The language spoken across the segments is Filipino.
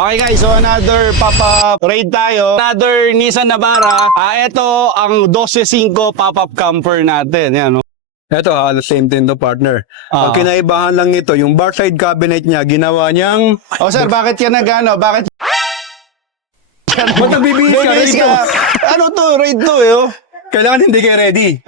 Okay guys, so another pop-up raid tayo. Another Nissan Navara. Ito ang 12.5 pop-up camper natin. Yan, no? Ito halos same din to, partner. Ah. Ang kinaibahan lang ito, yung bar side cabinet niya, ginawa niyang... Oh sir, bakit yan nagano? Bakit? Ba't nagbibihis ka Bibihis rito? Ano to? Raid to eh. Oh. Kailangan hindi kayo ready.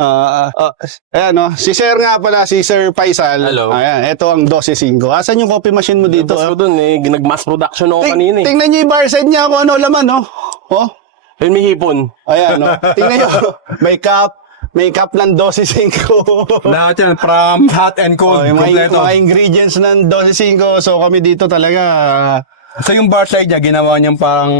Ayan, no? Si Sir nga pala, si Sir Faisal. Hello. Ayan, ito ang 12.5. Asan yung coffee machine mo dito? Tapos ko dun eh, nag-mass production ako kanina eh. Tingnan nyo yung bar side niya kung ano laman, no? Oh. Ayun, may hipon. Ayan, no? Tingnan nyo. May cup ng 12.5. Lahat yan, from hot and cold, Yung kompleto. mga ingredients ng 12.5. So kami dito talaga, So yung bar side niya, ginawa niyang pang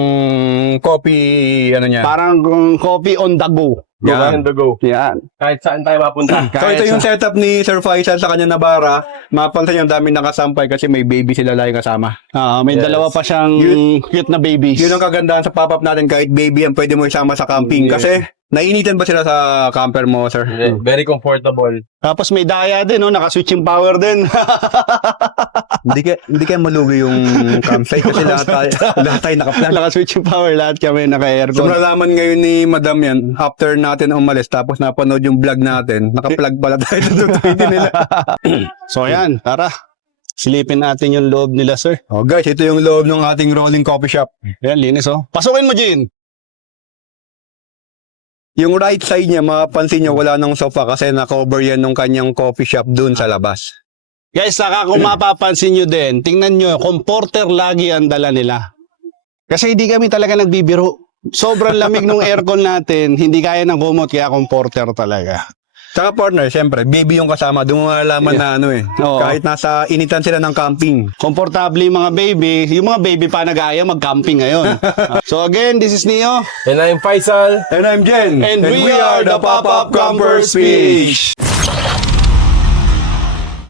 coffee, ano niya. parang coffee on the go. Yan. On the go. Yan. Kahit saan tayo mapunta. So ito yung setup ni Sir Faisal sa kanya Navara. Mapansin niyo, ang daming nakasampay kasi may baby sila lagi kasama. May Yes. dalawa pa siyang cute na babies. Yun ang kagandahan sa pop-up natin, kahit baby yan, pwede mo isama sa camping. Yeah. Kasi, nainitan ba sila sa camper mo, sir? Very comfortable. Tapos may daya din, no? Naka-switching power din. Hindi kayo malugi yung campsite kasi lahat tayo naka-plan. Naka-switching power, lahat kami So, naka-aircon. nalaman ngayon ni Madam yan, after natin umalis, tapos napanood yung vlog natin, naka-plug pala tayo sa 220 nila. So yan, tara. Silipin natin yung loob nila, sir. Oh guys, ito yung loob ng ating rolling coffee shop. Yan, linis, oh. Pasukin mo, Jin. Yung right side niya, mapapansin niyo wala nang sofa kasi na-cover yan ng kanyang coffee shop dun sa labas. Guys, saka kung mapapansin nyo din, tingnan nyo, comforter lagi ang dala nila. Kasi hindi kami talaga nagbibiro. Sobrang lamig ng aircon natin, hindi kaya ng kumot, kaya comforter talaga. Tsaka partner, siyempre, baby yung kasama, doon mo malalaman na ano eh. Oo. Kahit nasa initan sila ng camping. Komportable yung mga baby. Yung mga baby pa nag-aaya mag-camping ngayon. So again, this is Neo. And I'm Faisal. And I'm Jen. And we are the Pop-Up Camper Speech.